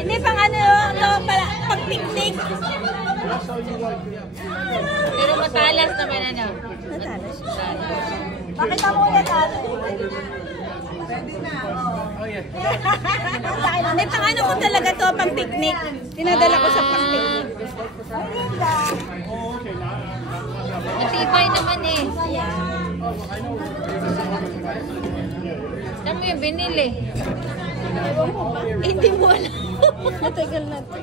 Hindi pang ano, pang picnic. Pero matalas naman ano. Matalas. Pakita mo ulit ate. Hindi pang ano ko talaga to, pang picnic. Dinadala ko sa pang picnic. Matibay naman eh. Saan mo yung binili? Hindi mo alam. Matagal na ito.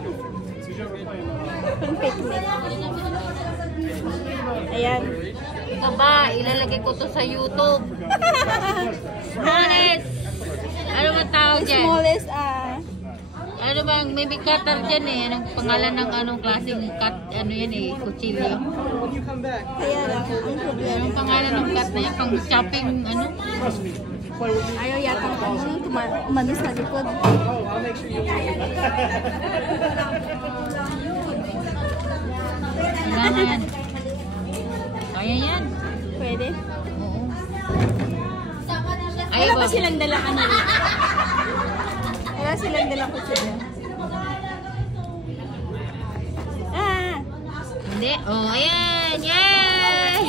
Pang picnic. Ayan. Ika ba, ilalagay ko to sa YouTube. Smallest. Ano ba tawag dyan? Smallest, Ano bang, may cutter dyan eh. Anong pangalan ng anong klaseng cut, ano yan eh, kutsilyo. kaya lang, ang problema. Anong pangalan ng cut na yan? Pang chopping, ano? Ayaw yata ko umalis sa likod. Kailangan. Kaya yan. Pwede? Oo. Wala ba silang dalang ano? Wala silang dalang kutsilyo. Hindi. Oh, ayan. Yay!